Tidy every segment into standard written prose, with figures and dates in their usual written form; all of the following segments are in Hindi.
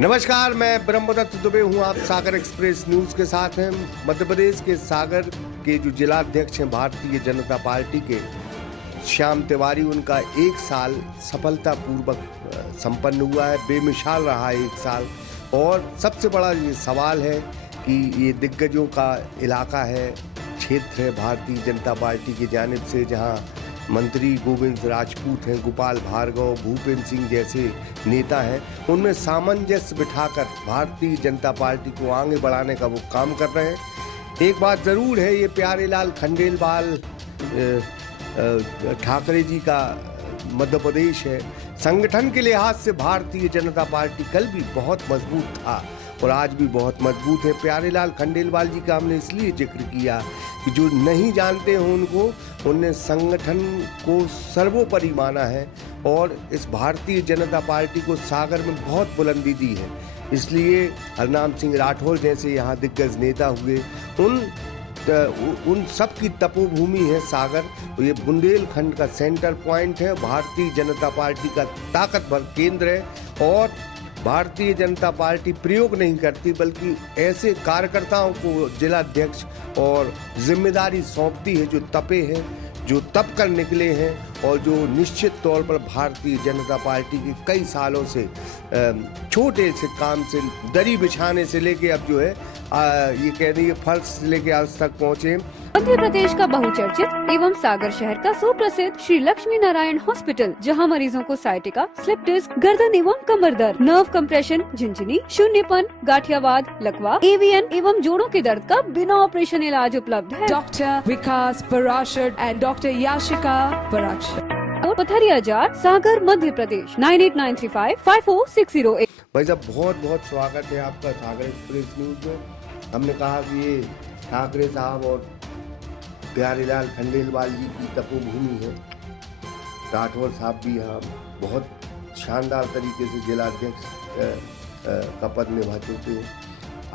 नमस्कार, मैं ब्रह्मदत्त दुबे हूँ। आप सागर एक्सप्रेस न्यूज के साथ हैं। मध्य प्रदेश के सागर के जो जिलाध्यक्ष हैं भारतीय जनता पार्टी के श्याम तिवारी, उनका 1 साल सफलतापूर्वक संपन्न हुआ है। बेमिसाल रहा है 1 साल। और सबसे बड़ा ये सवाल है कि ये दिग्गजों का इलाका है, क्षेत्र है भारतीय जनता पार्टी की जानिब से, जहाँ मंत्री गोविंद राजपूत हैं, गोपाल भार्गव, भूपेंद्र सिंह जैसे नेता हैं। उनमें सामंजस्य बिठाकर भारतीय जनता पार्टी को आगे बढ़ाने का वो काम कर रहे हैं। एक बात ज़रूर है, ये प्यारेलाल खंडेलवाल ठाकरे जी का मध्य प्रदेश है। संगठन के लिहाज से भारतीय जनता पार्टी कल भी बहुत मजबूत था और आज भी बहुत मजबूत है। प्यारेलाल खंडेलवाल जी का हमने इसलिए जिक्र किया कि जो नहीं जानते हैं उनको, उनने संगठन को सर्वोपरि माना है और इस भारतीय जनता पार्टी को सागर में बहुत बुलंदी दी है। इसलिए हरनाम सिंह राठौर जैसे यहाँ दिग्गज नेता हुए, उन सब की तपोभूमि है सागर। तो ये बुंदेलखंड का सेंटर पॉइंट है, भारतीय जनता पार्टी का ताकतवर केंद्र है। और भारतीय जनता पार्टी प्रयोग नहीं करती, बल्कि ऐसे कार्यकर्ताओं को जिलाध्यक्ष और जिम्मेदारी सौंपती है जो तपे हैं, जो तप कर निकले हैं और जो निश्चित तौर पर भारतीय जनता पार्टी के कई सालों से छोटे से काम से, दरी बिछाने से लेके अब जो है ये कह रही है फर्श से लेके आज तक पहुँचे। मध्य प्रदेश का बहुचर्चित एवं सागर शहर का सुप्रसिद्ध श्री लक्ष्मी नारायण हॉस्पिटल, जहां मरीजों को साइटिका, स्लिप डिस्क, गर्दन एवं कमर दर्द, नर्व कंप्रेशन, झिंझिनी, शून्यपन, गाठियावाद, लकवा, एवीएन एवं जोड़ों के दर्द का बिना ऑपरेशन इलाज उपलब्ध है। Doctor Vikas Parashar and doctor Yashika Parashar, और पथरिया जार, सागर, मध्य प्रदेश 9893554608। भाई साहब, बहुत बहुत स्वागत है आपका सागर एक्सप्रेस न्यूज में। हमने कहा कि ये ठाकरे साहब और प्यारेलाल खंडेलवाल जी की तपोभूमि है। राठौर साहब भी यहाँ बहुत शानदार तरीके से जिलाध्यक्ष का पद निभा चुके हैं।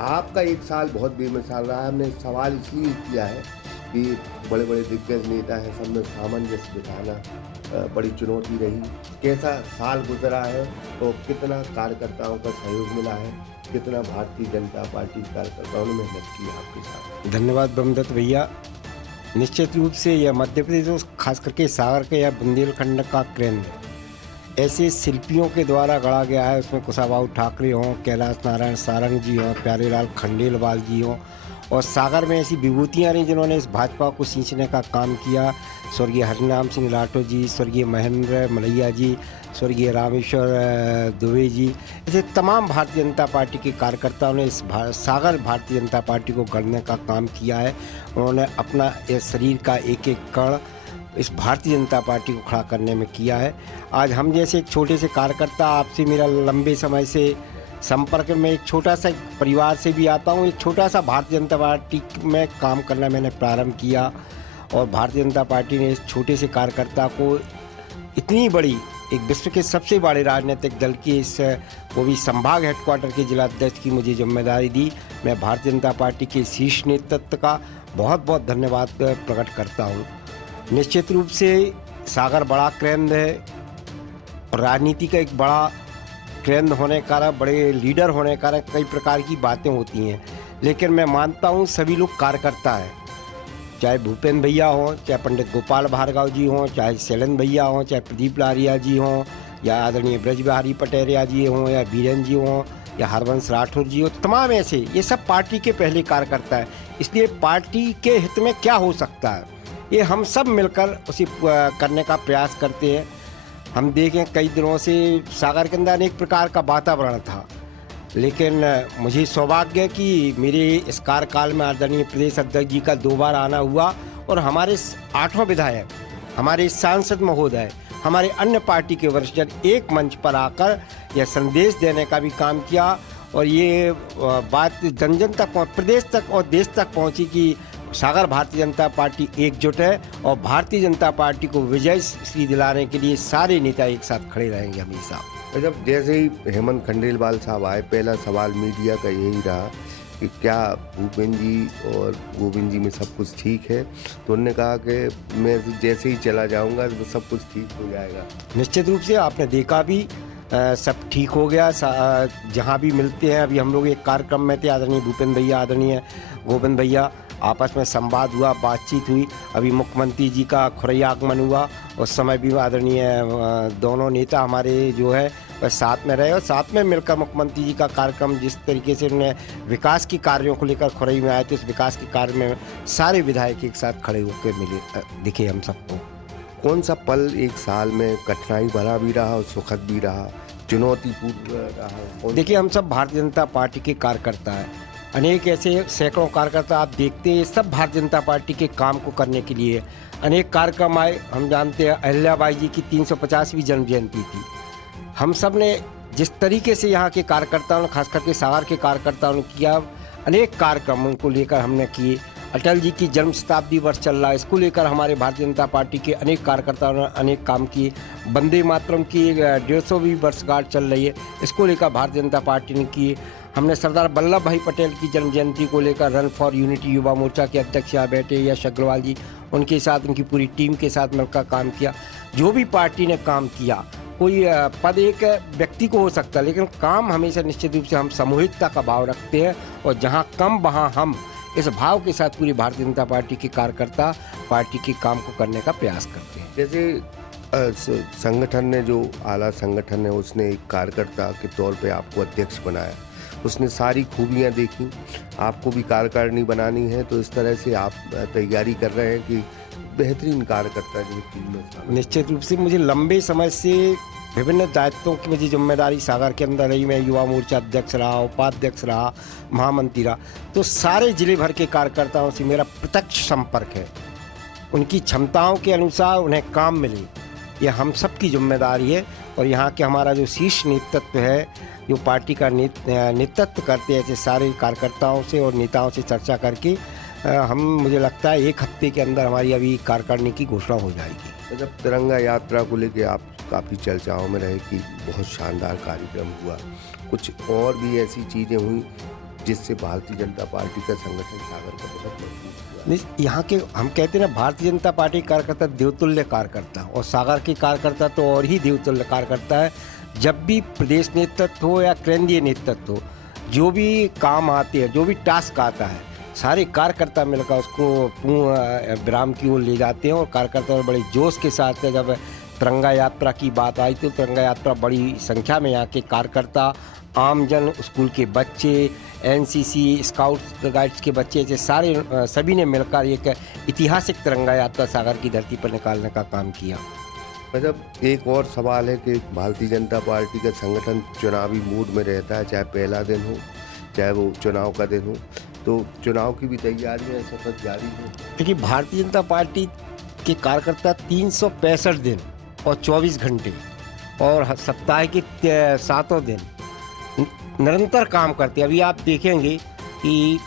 आपका 1 साल बहुत बेमिसाल रहा है। हमने सवाल इसलिए किया है कि बड़े बड़े दिग्गज नेता हैं, सब में सामंजस्य बिठाना बड़ी चुनौती रही। कैसा साल गुजरा है तो कितना कार्यकर्ताओं का सहयोग मिला है, कितना भारतीय जनता पार्टी कार्यकर्ताओं ने मेहनत की आपके साथ। धन्यवाद ब्रह्मदत्त भैया। निश्चित रूप से यह मध्य प्रदेश, खास करके सागर के या बुंदेलखंड का केंद्र ऐसे शिल्पियों के द्वारा गढ़ा गया है। उसमें कुशाभाऊ ठाकरे हों, कैलाश नारायण सारंग जी हों, प्यारेलाल खंडेलवाल जी हों, और सागर में ऐसी विभूतियाँ रहीं जिन्होंने इस भाजपा को सींचने का काम किया। स्वर्गीय हरनाम सिंह राठौर जी, स्वर्गीय महेंद्र मलैया जी, स्वर्गीय रामेश्वर दुबे जी, ऐसे तमाम भारतीय जनता पार्टी के कार्यकर्ताओं ने इस सागर भारतीय जनता पार्टी को गढ़ने का काम किया है। उन्होंने अपना इस शरीर का एक एक कण इस भारतीय जनता पार्टी को खड़ा करने में किया है। आज हम जैसे एक छोटे से कार्यकर्ता, आपसे मेरा लंबे समय से संपर्क में, एक छोटा सा परिवार से भी आता हूँ। एक छोटा सा भारतीय जनता पार्टी में काम करना मैंने प्रारंभ किया और भारतीय जनता पार्टी ने इस छोटे से कार्यकर्ता को इतनी बड़ी, एक विश्व के सबसे बड़े राजनीतिक दल की इस वो भी संभाग हेडक्वार्टर के जिलाध्यक्ष की मुझे जिम्मेदारी दी। मैं भारतीय जनता पार्टी के शीर्ष नेतृत्व का बहुत बहुत धन्यवाद प्रकट करता हूँ। निश्चित रूप से सागर बड़ा केंद्र है और राजनीति का एक बड़ा केंद्र होने का, बड़े लीडर होने का कई प्रकार की बातें होती हैं, लेकिन मैं मानता हूँ सभी लोग कार्यकर्ता हैं। चाहे भूपेंद्र भैया हों, चाहे पंडित गोपाल भार्गव जी हों, चाहे शैलेंद्र भैया हों, चाहे प्रदीप लारिया जी हों, या आदरणीय ब्रज बिहारी पटेरिया जी हों, या बीरेन जी हों, या हरवंश राठौर जी हो, तमाम ऐसे ये सब पार्टी के पहले कार्यकर्ता है। इसलिए पार्टी के हित में क्या हो सकता है, ये हम सब मिलकर उसे करने का प्रयास करते हैं। हम देखें कई दिनों से सागर के अंदर अनेक प्रकार का वातावरण था, लेकिन मुझे सौभाग्य है कि मेरे इस कार्यकाल में आदरणीय प्रदेश अध्यक्ष जी का 2 बार आना हुआ और हमारे 8वां विधायक, हमारे सांसद महोदय, हमारे अन्य पार्टी के वरिष्ठजन एक मंच पर आकर यह संदेश देने का भी काम किया और ये बात जन जन तक, प्रदेश तक और देश तक पहुंची कि सागर भारतीय जनता पार्टी एकजुट है और भारतीय जनता पार्टी को विजय श्री दिलाने के लिए सारे नेता एक साथ खड़े रहेंगे हमेशा। जब जैसे ही हेमंत खंडेलवाल साहब आए, पहला सवाल मीडिया का यही रहा कि क्या भूपेंद्र जी और गोविंद जी में सब कुछ ठीक है, तो उन्होंने कहा कि मैं जैसे ही चला जाऊंगा तो सब कुछ ठीक हो जाएगा। निश्चित रूप से आपने देखा भी सब ठीक हो गया। जहाँ भी मिलते हैं, अभी हम लोग एक कार्यक्रम में थे, आदरणीय भूपेंद्र भैया, आदरणीय गोविंद भैया, आपस में संवाद हुआ, बातचीत हुई। अभी मुख्यमंत्री जी का खुरैया आगमन हुआ, उस समय भी आदरणीय दोनों नेता हमारे जो है वह साथ में रहे और साथ में मिलकर मुख्यमंत्री जी का कार्यक्रम, जिस तरीके से उन्होंने विकास के कार्यों को लेकर खुरई में आए थे, उस विकास के कार्य में सारे विधायक एक साथ खड़े होकर मिले दिखे हम सबको। कौन सा पल एक साल में कठिनाई भरा भी रहा और सुखद भी रहा, चुनौतीपूर्ण रहा? देखिए, हम सब भारतीय जनता पार्टी के कार्यकर्ता हैं। अनेक ऐसे सैकड़ों कार्यकर्ता आप देखते हैं, सब भारतीय जनता पार्टी के काम को करने के लिए अनेक कार्यक्रम आए। हम जानते हैं अहिल्याबाई जी की 350वीं जन्म जयंती थी। हम सब ने जिस तरीके से यहाँ के कार्यकर्ताओं ने, खास करके सागर के कार्यकर्ताओं ने किया, अनेक कार्यक्रम उनको लेकर हमने किए। अटल जी की जन्म शताब्दी वर्ष चल रहा है, इसको लेकर हमारे भारतीय जनता पार्टी के अनेक कार्यकर्ताओं ने अनेक काम किए। वंदे मातरम की 150वीं वर्षगांठ चल रही है, इसको लेकर भारतीय जनता पार्टी ने किए। हमने सरदार वल्लभ भाई पटेल की जन्म जयंती को लेकर run for unity Yuva Morcha के अध्यक्ष यहाँ बैठे यश अग्रवाल जी, उनके साथ, उनकी पूरी टीम के साथ मिलकर काम किया। जो भी पार्टी ने काम किया, कोई पद एक व्यक्ति को हो सकता है, लेकिन काम हमेशा निश्चित रूप से हम सामूहिकता का भाव रखते हैं और जहाँ कम वहाँ हम, इस भाव के साथ पूरी भारतीय जनता पार्टी के कार्यकर्ता पार्टी के काम को करने का प्रयास करते हैं। जैसे संगठन ने, जो आला संगठन है, उसने एक कार्यकर्ता के तौर पे आपको अध्यक्ष बनाया, उसने सारी खूबियां देखी, आपको भी कार्यकारिणी बनानी है, तो इस तरह से आप तैयारी कर रहे हैं कि बेहतरीन कार्यकर्ता जो टीम में। निश्चित रूप से मुझे लंबे समय से विभिन्न दायित्वों की मुझे जिम्मेदारी सागर के अंदर रही। मैं युवा मोर्चा अध्यक्ष रहा, उपाध्यक्ष रहा, महामंत्री रहा, तो सारे जिले भर के कार्यकर्ताओं से मेरा प्रत्यक्ष संपर्क है। उनकी क्षमताओं के अनुसार उन्हें काम मिले, ये हम सब की जिम्मेदारी है। और यहाँ के हमारा जो शीर्ष नेतृत्व है, जो पार्टी का नेतृत्व करते हैं, ऐसे सारे कार्यकर्ताओं से और नेताओं से चर्चा करके हम, मुझे लगता है 1 हफ्ते के अंदर हमारी अभी कार्यकारिणी की घोषणा हो जाएगी। जब तिरंगा यात्रा को लेके आप काफ़ी चर्चाओं में रहे कि बहुत शानदार कार्यक्रम हुआ, कुछ और भी ऐसी चीज़ें हुई जिससे भारतीय जनता पार्टी का संगठन सागर का बहुत मजबूत हुआ? यहाँ के हम कहते हैं ना, भारतीय जनता पार्टी कार्यकर्ता देवतुल्य कार्यकर्ता, और सागर के कार्यकर्ता तो और ही देवतुल्य कार्यकर्ता है। जब भी प्रदेश नेतृत्व हो या केंद्रीय नेतृत्व हो, जो भी काम आते हैं, जो भी टास्क आता है, सारे कार्यकर्ता मिलकर उसको विराम की ओर ले जाते हैं। और कार्यकर्ता बड़े जोश के साथ, जब तिरंगा यात्रा की बात आई तो तिरंगा यात्रा बड़ी संख्या में यहाँ के कार्यकर्ता, आमजन, स्कूल के बच्चे, एनसीसी, स्काउट्स गाइड्स के बच्चे, ऐसे सारे सभी ने मिलकर एक ऐतिहासिक तिरंगा यात्रा सागर की धरती पर निकालने का काम किया। मतलब एक और सवाल है कि भारतीय जनता पार्टी का संगठन चुनावी मूड में रहता है, चाहे पहला दिन हो, चाहे वो चुनाव का दिन हो, तो चुनाव की भी तैयारियां सतत जारी है। देखिए, भारतीय जनता पार्टी के कार्यकर्ता 365 दिन और 24 घंटे और सप्ताह के 7 दिन निरंतर काम करते हैं। अभी आप देखेंगे कि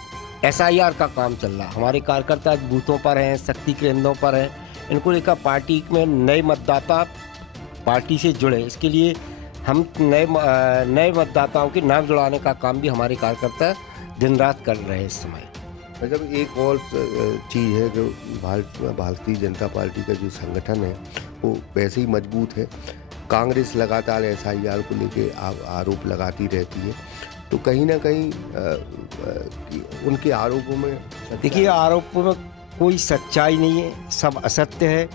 SIR का काम चल रहा है, हमारे कार्यकर्ता बूथों पर हैं, शक्ति केंद्रों पर हैं। इनको लेकर पार्टी में नए मतदाता पार्टी से जुड़े, इसके लिए हम नए मतदाताओं के नाम जुड़ाने का काम भी हमारे कार्यकर्ता दिन रात कर रहे हैं इस समय। मतलब एक और चीज़ है जो भारतीय जनता पार्टी का जो संगठन है वो वैसे ही मजबूत है। कांग्रेस लगातार SIR को लेके आरोप लगाती रहती है, तो कहीं ना कहीं उनके आरोपों में, देखिए, आरोपों में कोई सच्चाई नहीं है, सब असत्य है।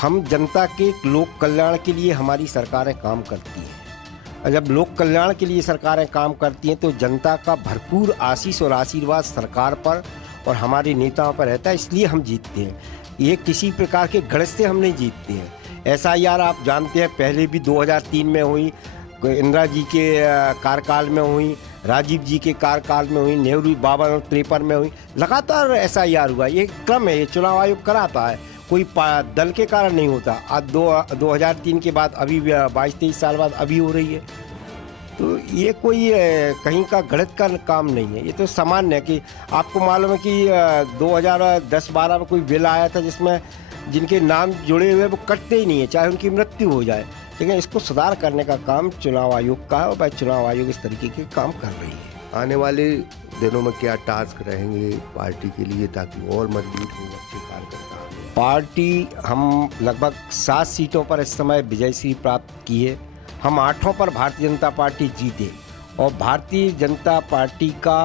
हम जनता के लोक कल्याण के लिए हमारी सरकारें काम करती हैं, और जब लोक कल्याण के लिए सरकारें काम करती हैं तो जनता का भरपूर आशीष और आशीर्वाद सरकार पर और हमारे नेताओं पर रहता है, इसलिए हम जीतते हैं। ये किसी प्रकार के गढ़ से हम नहीं जीतते हैं। SIR आप जानते हैं पहले भी 2003 में हुई, इंदिरा जी के कार्यकाल में हुई, राजीव जी के कार्यकाल में हुई, नेहरू 52-53 में हुई, लगातार SIR हुआ। ये क्रम है, ये चुनाव आयोग कराता है, कोई दल के कारण नहीं होता। आज 2003 के बाद अभी 22-23 साल बाद अभी हो रही है, तो ये कोई कहीं का गणित का काम नहीं है। ये तो सामान्य है कि आपको मालूम है कि 2010-12 में कोई बिल आया था जिसमें जिनके नाम जुड़े हुए वो कटते ही नहीं है, चाहे उनकी मृत्यु हो जाए। लेकिन इसको सुधार करने का काम चुनाव आयोग का है और चुनाव आयोग इस तरीके के काम कर रही है। आने वाले दिनों में क्या टास्क रहेंगे पार्टी के लिए ताकि और मजबूत हो अच्छे कार्यकर्ता? पार्टी, हम लगभग 7 सीटों पर इस समय विजयश्री प्राप्त की है। हम 8 पर भारतीय जनता पार्टी जीते और भारतीय जनता पार्टी का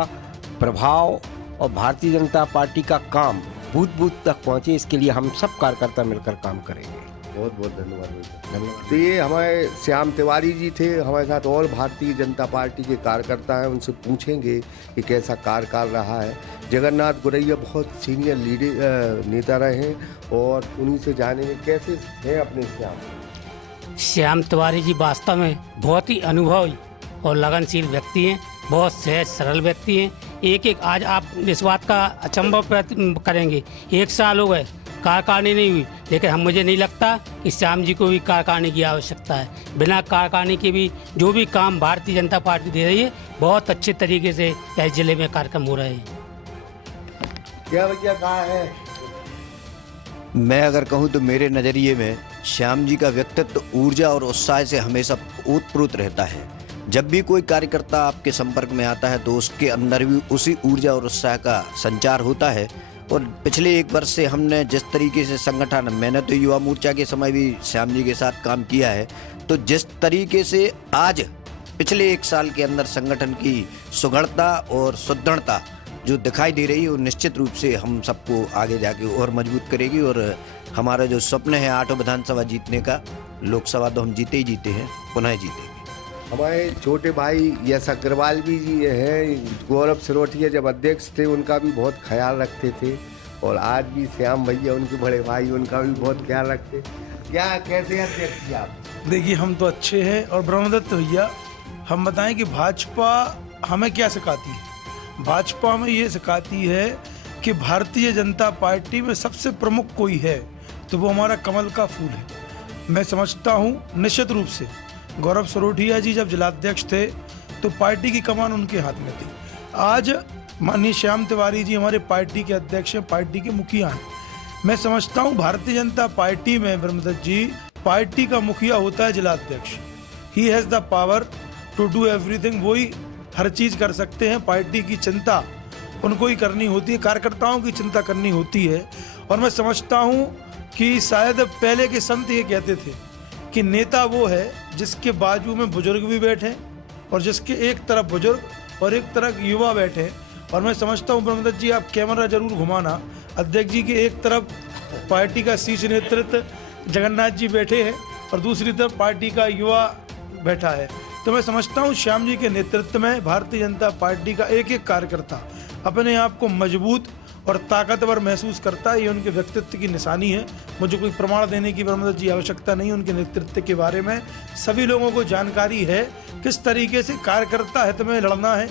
प्रभाव और भारतीय जनता पार्टी का काम बूथ बूथ तक पहुंचे, इसके लिए हम सब कार्यकर्ता मिलकर काम करेंगे। बहुत बहुत धन्यवाद। तो ये हमारे श्याम तिवारी जी थे हमारे साथ, और भारतीय जनता पार्टी के कार्यकर्ता हैं, उनसे पूछेंगे कि कैसा कार्यकाल रहा है। जगन्नाथ गुरैया बहुत सीनियर लीडर नेता रहे हैं और उन्हीं से जानेंगे कैसे हैं अपने श्याम तिवारी जी वास्तव में बहुत ही अनुभवी और लगनशील व्यक्ति हैं, बहुत सहज सरल व्यक्ति हैं। एक आज आप इस बात का अचंभा करेंगे, 1 साल हो गए कार्यकारिणी नहीं हुई, लेकिन मुझे नहीं लगता कि श्याम जी को भी कार्यकारिणी की आवश्यकता है। बिना कार्यकारिणी के भी जो भी काम भारतीय जनता पार्टी दे रही है, बहुत अच्छे तरीके से इस जिले में कार्यक्रम हो रहे हैं। क्या भैया कहा है? मैं अगर कहूँ तो मेरे नज़रिए में श्याम जी का व्यक्तित्व ऊर्जा और उत्साह से हमेशा ओतप्रोत रहता है। जब भी कोई कार्यकर्ता आपके संपर्क में आता है तो उसके अंदर भी उसी ऊर्जा और उत्साह का संचार होता है। और पिछले 1 वर्ष से हमने जिस तरीके से संगठन, मैंने तो युवा मोर्चा के समय भी श्याम जी के साथ काम किया है, तो जिस तरीके से आज पिछले 1 साल के अंदर संगठन की सुगढ़ता और सुदृढ़ता जो दिखाई दे रही है, वो निश्चित रूप से हम सबको आगे जाके और मजबूत करेगी। और हमारा जो स्वप्न है 8 विधानसभा जीतने का, लोकसभा तो हम जीते ही जीते हैं, पुनः जीतेंगे। हमारे छोटे भाई यश अग्रवाल भी जी हैं, गौरव सिरोठिया जब अध्यक्ष थे उनका भी बहुत ख्याल रखते थे, और आज भी श्याम भैया उनके बड़े भाई उनका भी बहुत ख्याल रखते। क्या कैसे अध्यक्ष जी आप? देखिए हम तो अच्छे हैं, और ब्रह्मदत्त भैया हम बताएं कि भाजपा हमें क्या सिखाती है। भाजपा हमें ये सिखाती है कि भारतीय जनता पार्टी में सबसे प्रमुख कोई है तो वो हमारा कमल का फूल है। मैं समझता हूँ निश्चित रूप से गौरव सिरोठिया जी जब जिलाध्यक्ष थे तो पार्टी की कमान उनके हाथ में थी। आज माननीय श्याम तिवारी जी हमारे पार्टी के अध्यक्ष हैं, पार्टी के मुखिया हैं। मैं समझता हूँ भारतीय जनता पार्टी में ब्रह्मदत्त जी पार्टी का मुखिया होता है जिलाध्यक्ष। He has the power to do everything, वही हर चीज़ कर सकते हैं। पार्टी की चिंता उनको ही करनी होती है, कार्यकर्ताओं की चिंता करनी होती है। और मैं समझता हूँ कि शायद पहले के संत ये कहते थे कि नेता वो है जिसके बाजू में बुजुर्ग भी बैठे और जिसके एक तरफ बुजुर्ग और एक तरफ युवा बैठे। और मैं समझता हूँ ब्रह्मदत्त जी आप कैमरा जरूर घुमाना, अध्यक्ष जी के एक तरफ पार्टी का शीर्ष नेतृत्व जगन्नाथ जी बैठे हैं और दूसरी तरफ पार्टी का युवा बैठा है। तो मैं समझता हूँ श्याम जी के नेतृत्व में भारतीय जनता पार्टी का एक एक कार्यकर्ता अपने आप को मजबूत और ताकतवर महसूस करता है। ये उनके व्यक्तित्व की निशानी है। मुझे कोई प्रमाण देने की ब्रह्मदत्त जी आवश्यकता नहीं। उनके नेतृत्व के बारे में सभी लोगों को जानकारी है, किस तरीके से कार्यकर्ता हित में लड़ना है,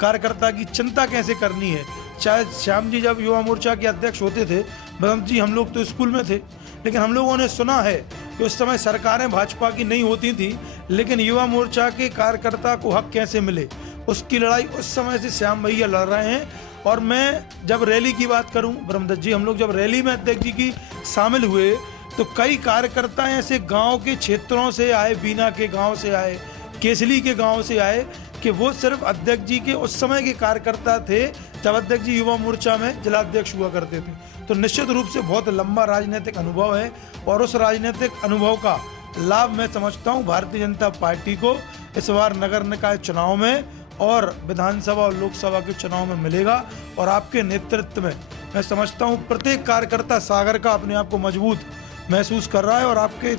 कार्यकर्ता की चिंता कैसे करनी है। चाहे श्याम जी जब युवा मोर्चा के अध्यक्ष होते थे, ब्रह्मदत्त जी हम लोग तो स्कूल में थे, लेकिन हम लोगों ने सुना है कि उस समय सरकारें भाजपा की नहीं होती थी, लेकिन युवा मोर्चा के कार्यकर्ता को हक कैसे मिले उसकी लड़ाई उस समय से श्याम भैया लड़ रहे हैं। और मैं जब रैली की बात करूं ब्रह्मदत्त जी, हम लोग जब रैली में अध्यक्ष जी की शामिल हुए तो कई कार्यकर्ता ऐसे गांव के क्षेत्रों से आए, बीना के गांव से आए, केसली के गांव से आए, कि वो सिर्फ अध्यक्ष जी के उस समय के कार्यकर्ता थे जब अध्यक्ष जी युवा मोर्चा में जिलाध्यक्ष हुआ करते थे। तो निश्चित रूप से बहुत लंबा राजनीतिक अनुभव है और उस राजनीतिक अनुभव का लाभ मैं समझता हूँ भारतीय जनता पार्टी को इस बार नगर निकाय चुनाव में और विधानसभा और लोकसभा के चुनाव में मिलेगा। और आपके नेतृत्व में मैं समझता हूँ प्रत्येक कार्यकर्ता सागर का अपने आप को मजबूत महसूस कर रहा है, और आपके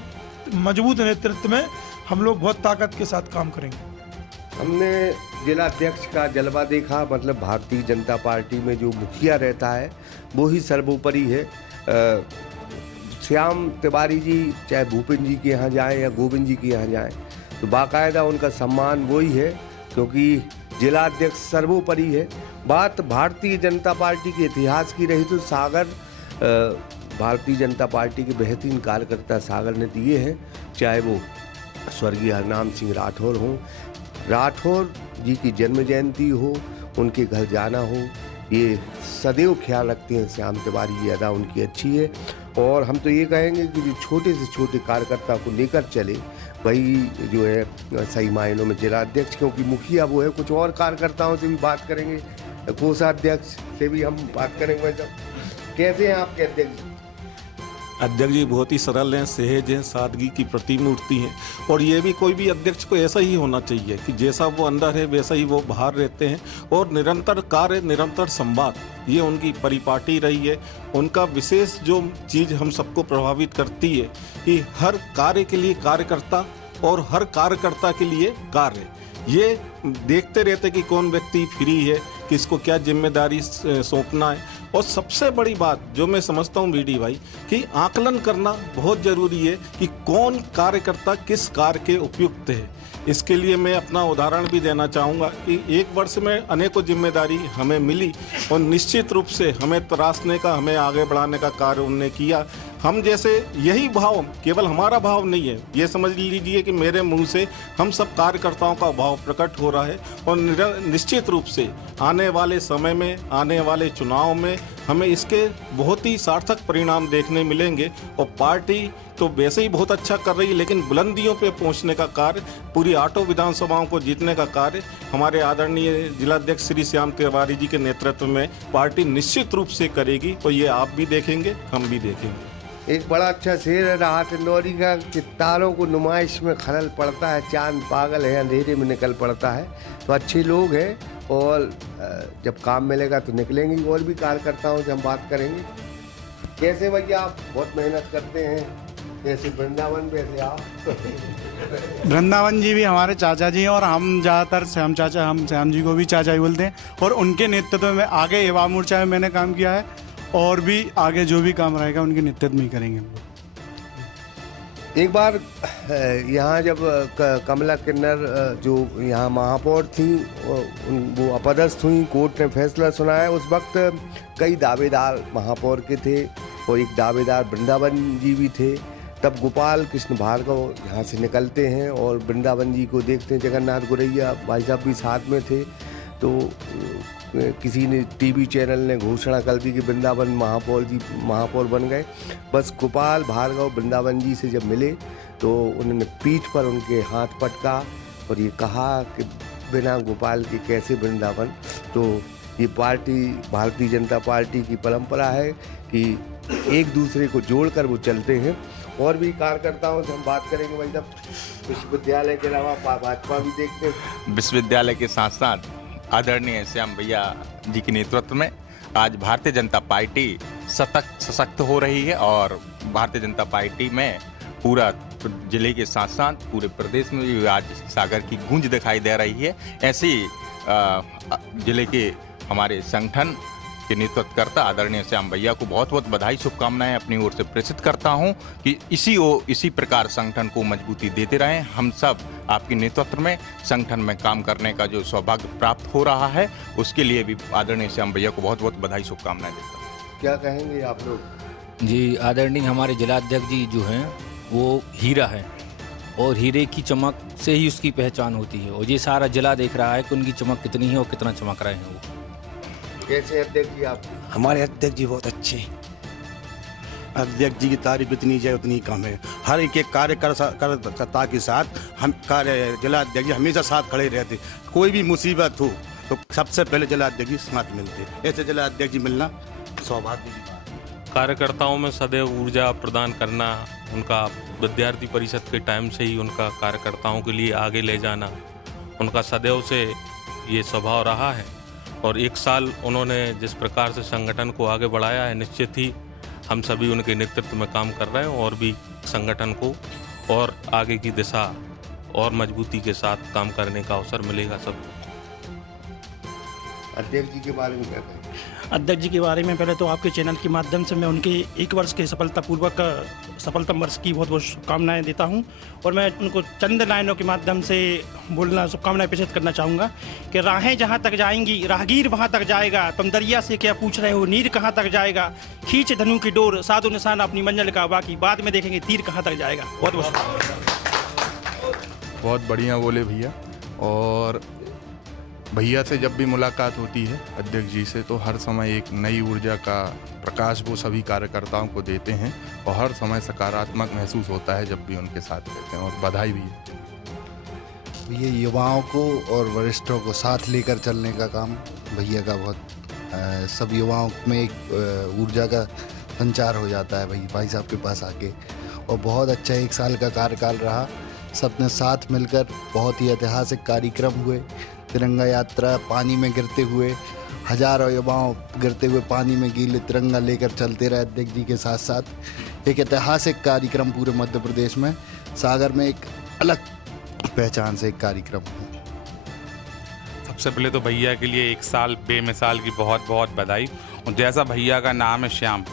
मजबूत नेतृत्व में हम लोग बहुत ताकत के साथ काम करेंगे। हमने जिला अध्यक्ष का जलवा देखा, मतलब भारतीय जनता पार्टी में जो मुखिया रहता है वो ही सर्वोपरि है। श्याम तिवारी जी चाहे भूपेंद्र जी के यहाँ जाएं या गोविंद जी के यहाँ जाएं तो बाकायदा उनका सम्मान वही है, क्योंकि जिला अध्यक्ष सर्वोपरि है। बात भारतीय जनता पार्टी के इतिहास की रही तो सागर भारतीय जनता पार्टी के बेहतरीन कार्यकर्ता सागर ने दिए हैं, चाहे वो स्वर्गीय हरनाम सिंह राठौर हों, राठौर जी की जन्म जयंती हो, उनके घर जाना हो, ये सदैव ख्याल रखते हैं श्याम तिवारी, ये अदा उनकी अच्छी है। और हम तो ये कहेंगे कि जो छोटे से छोटे कार्यकर्ता को लेकर चले वही जो है सही मायनों में जिला अध्यक्ष, क्योंकि मुखिया वो है। कुछ और कार्यकर्ताओं से भी बात करेंगे, कोषाध्यक्ष से भी हम बात करेंगे। कैसे हैं आपके अध्यक्ष? अध्यक्ष जी बहुत ही सरल हैं, सहज हैं, सादगी की प्रतिमूर्ति हैं। और ये भी कोई भी अध्यक्ष को ऐसा ही होना चाहिए कि जैसा वो अंदर है वैसा ही वो बाहर रहते हैं। और निरंतर कार्य, निरंतर संवाद, ये उनकी परिपाटी रही है। उनका विशेष जो चीज़ हम सबको प्रभावित करती है कि हर कार्य के लिए कार्यकर्ता और हर कार्यकर्ता के लिए कार्य। ये देखते रहते कि कौन व्यक्ति फ्री है, किसको क्या जिम्मेदारी सौंपना है। और सबसे बड़ी बात जो मैं समझता हूँ बीडी भाई, कि आकलन करना बहुत ज़रूरी है कि कौन कार्यकर्ता किस कार्य के उपयुक्त है। इसके लिए मैं अपना उदाहरण भी देना चाहूँगा कि एक वर्ष में अनेकों जिम्मेदारी हमें मिली और निश्चित रूप से हमें तराशने का, हमें आगे बढ़ाने का कार्य उन्होंने किया। हम जैसे यही भाव, केवल हमारा भाव नहीं है, ये समझ लीजिए कि मेरे मुंह से हम सब कार्यकर्ताओं का भाव प्रकट हो रहा है। और निश्चित रूप से आने वाले समय में, आने वाले चुनाव में हमें इसके बहुत ही सार्थक परिणाम देखने मिलेंगे। और पार्टी तो वैसे ही बहुत अच्छा कर रही है, लेकिन बुलंदियों पे पहुंचने का कार्य, पूरी 8 विधानसभाओं को जीतने का कार्य हमारे आदरणीय जिलाध्यक्ष श्री श्याम तिवारी जी के नेतृत्व में पार्टी निश्चित रूप से करेगी। और ये आप भी देखेंगे, हम भी देखेंगे। एक बड़ा अच्छा शेर है राहत इंदौरी का कि तारों को नुमाइश में खलल पड़ता है, चांद पागल है अंधेरे में निकल पड़ता है। तो अच्छे लोग हैं और जब काम मिलेगा तो निकलेंगे। और भी कार्यकर्ताओं से हम बात करेंगे। कैसे भैया आप बहुत मेहनत करते हैं, जैसे वृंदावन वैसे आप? वृंदावन जी भी हमारे चाचा जी हैं और हम ज़्यादातर श्याम चाचा, हम श्याम जी को भी चाचा ही बोलते हैं। और उनके नेतृत्व में आगे युवा मोर्चा में मैंने काम किया है और भी आगे जो भी काम रहेगा उनके नेतृत्व में ही करेंगे हम लोग। एक बार यहाँ जब कमला किन्नर जो यहाँ महापौर थी वो अपदस्थ हुई, कोर्ट ने फैसला सुनाया। उस वक्त कई दावेदार महापौर के थे और एक दावेदार वृंदावन जी भी थे। तब गोपाल कृष्ण भार्गव यहाँ से निकलते हैं और वृंदावन जी को देखते हैं। जगन्नाथ गुरैया भाई साहब भी साथ में थे। तो किसी ने टीवी चैनल ने घोषणा कर दी कि वृंदावन महापौर जी महापौर बन गए। बस गोपाल भार्गव वृंदावन जी से जब मिले तो उन्होंने पीठ पर उनके हाथ पटका और ये कहा कि बिना गोपाल के कैसे वृंदावन। तो ये पार्टी, भारतीय जनता पार्टी की परंपरा है कि एक दूसरे को जोड़कर वो चलते हैं। और भी कार्यकर्ताओं से हम बात करेंगे। भाई साहब, विश्वविद्यालय के अलावा भाजपा भी देखते हैं। विश्वविद्यालय के साथ साथ आदरणीय श्याम भैया जी के नेतृत्व में आज भारतीय जनता पार्टी सशक्त हो रही है। और भारतीय जनता पार्टी में पूरा जिले के साथ साथ पूरे प्रदेश में भी आज सागर की गूंज दिखाई दे रही है। ऐसी जिले के हमारे संगठन के नेतृत्व करता आदरणीय श्याम भैया को बहुत बहुत बधाई, शुभकामनाएं अपनी ओर से प्रेषित करता हूं कि इसी प्रकार संगठन को मजबूती देते रहें। हम सब आपके नेतृत्व में संगठन में काम करने का जो सौभाग्य प्राप्त हो रहा है उसके लिए भी आदरणीय श्याम भैया को बहुत बहुत बधाई, शुभकामनाएं देता हूँ। क्या कहेंगे आप लोग? जी, आदरणीय हमारे जिलाध्यक्ष जी जो हैं वो हीरा है और हीरे की चमक से ही उसकी पहचान होती है। और ये सारा जिला देख रहा है कि उनकी चमक कितनी है और कितना चमक रहे हैं वो। कैसे अध्यक्ष जी आप? हमारे अध्यक्ष जी बहुत अच्छे। अध्यक्ष जी की तारीफ इतनी जाए उतनी कम है। हर एक कार्यकर्ता के साथ हम जिला अध्यक्ष जी हमेशा साथ खड़े रहते। कोई भी मुसीबत हो तो सबसे पहले जिला अध्यक्ष जी साथ मिलते। ऐसे जिला अध्यक्ष जी मिलना सौभाग्य की बात है। कार्यकर्ताओं में सदैव ऊर्जा प्रदान करना, उनका विद्यार्थी परिषद के टाइम से ही उनका कार्यकर्ताओं के लिए आगे ले जाना, उनका सदैव से ये स्वभाव रहा है। और 1 साल उन्होंने जिस प्रकार से संगठन को आगे बढ़ाया है, निश्चित ही हम सभी उनके नेतृत्व में काम कर रहे हैं और भी संगठन को और आगे की दिशा और मजबूती के साथ काम करने का अवसर मिलेगा सबको। अध्यक्ष जी के बारे में क्या कहें? अध्यक्ष जी के बारे में पहले तो आपके चैनल के माध्यम से मैं उनके 1 वर्ष के सफलतम वर्ष की बहुत बहुत शुभकामनाएं देता हूं। और मैं उनको चंद लाइनों के माध्यम से बोलना, शुभकामनाएं प्रेषित करना चाहूँगा कि राहें जहां तक जाएंगी राहगीर वहां तक जाएगा। तुम दरिया से क्या पूछ रहे हो, नीर कहां तक जाएगा। खींच धनु की डोर, साधु निशान अपनी मंजिल का, बाकी बाद में देखेंगे तीर कहां तक जाएगा। बहुत बहुत बढ़िया बोले भैया। और भैया से जब भी मुलाकात होती है अध्यक्ष जी से, तो हर समय एक नई ऊर्जा का प्रकाश वो सभी कार्यकर्ताओं को देते हैं और हर समय सकारात्मक महसूस होता है जब भी उनके साथ रहते हैं। और बधाई भी है। ये युवाओं को और वरिष्ठों को साथ लेकर चलने का काम भैया का बहुत सब युवाओं में एक ऊर्जा का संचार हो जाता है भाई साहब के पास आके। और बहुत अच्छा 1 साल का कार्यकाल रहा, सबने साथ मिलकर बहुत ही ऐतिहासिक कार्यक्रम हुए। तिरंगा यात्रा पानी में गिरते हुए, हजारों युवाओं गिरते हुए पानी में गीले तिरंगा लेकर चलते रहे अध्यक्ष जी के साथ साथ। एक ऐतिहासिक कार्यक्रम पूरे मध्य प्रदेश में, सागर में एक अलग पहचान से एक कार्यक्रम है। सबसे पहले तो भैया के लिए 1 साल बेमिसाल की बहुत बहुत बधाई। और जैसा भैया का नाम है श्याम,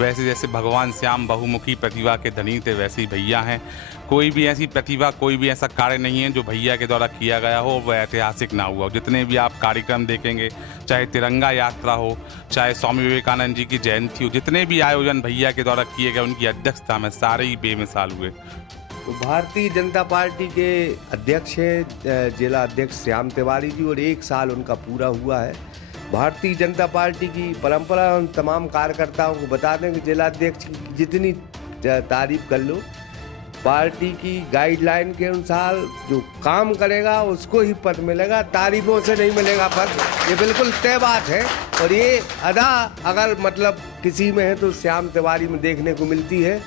वैसे जैसे भगवान श्याम बहुमुखी प्रतिभा के धनी थे, वैसे ही भैया हैं। कोई भी ऐसी प्रतिभा, कोई भी ऐसा कार्य नहीं है जो भैया के द्वारा किया गया हो वह ऐतिहासिक ना हुआ। जितने भी आप कार्यक्रम देखेंगे, चाहे तिरंगा यात्रा हो, चाहे स्वामी विवेकानंद जी की जयंती हो, जितने भी आयोजन भैया के द्वारा किए गए उनकी अध्यक्षता में सारे ही बेमिसाल हुए। तो भारतीय जनता पार्टी के अध्यक्ष हैं जिला अध्यक्ष श्याम तिवारी जी, और 1 साल उनका पूरा हुआ है। भारतीय जनता पार्टी की परंपरा, उन तमाम कार्यकर्ताओं को बता दें कि जिला अध्यक्ष की जितनी तारीफ कर लो, पार्टी की गाइडलाइन के अनुसार जो काम करेगा उसको ही पद मिलेगा, तारीफों से नहीं मिलेगा पद। ये बिल्कुल तय बात है। और ये अदा अगर मतलब किसी में है तो श्याम तिवारी में देखने को मिलती है।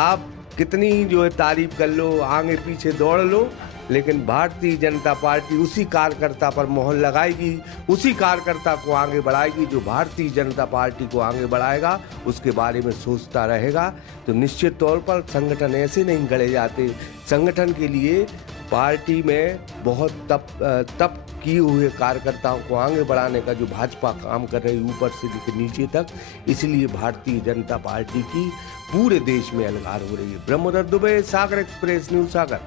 आप कितनी जो है तारीफ कर लो, आगे पीछे दौड़ लो, लेकिन भारतीय जनता पार्टी उसी कार्यकर्ता पर मोहर लगाएगी, उसी कार्यकर्ता को आगे बढ़ाएगी जो भारतीय जनता पार्टी को आगे बढ़ाएगा, उसके बारे में सोचता रहेगा। तो निश्चित तौर पर संगठन ऐसे नहीं गढ़े जाते। संगठन के लिए पार्टी में बहुत तप किए हुए कार्यकर्ताओं को आगे बढ़ाने का जो भाजपा काम कर रही है ऊपर से लेकर नीचे तक, इसलिए भारतीय जनता पार्टी की पूरे देश में अलगार हो रही है। ब्रह्मदत्त दुबे, सागर एक्सप्रेस न्यूज, सागर।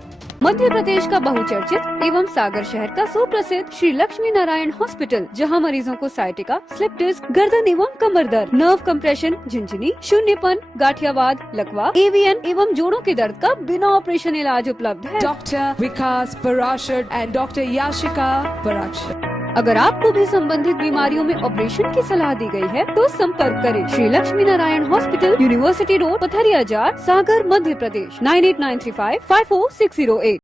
मध्य प्रदेश का बहुचर्चित एवं सागर शहर का सुप्रसिद्ध श्री लक्ष्मी नारायण हॉस्पिटल, जहां मरीजों को साइटिका, स्लिप डिस्क, गर्दन एवं कमर दर्द, नर्व कंप्रेशन, झिंझनी, शून्यपन, गाठियावाद, लकवा, एवीएन एवं जोड़ों के दर्द का बिना ऑपरेशन इलाज उपलब्ध है। Doctor Vikas Parashar and doctor Yashika Parashar. अगर आपको भी संबंधित बीमारियों में ऑपरेशन की सलाह दी गई है तो संपर्क करें Shri Lakshmi Narayan hospital, university road, Patharia Jar, Sagar, Madhya Pradesh 9893554608।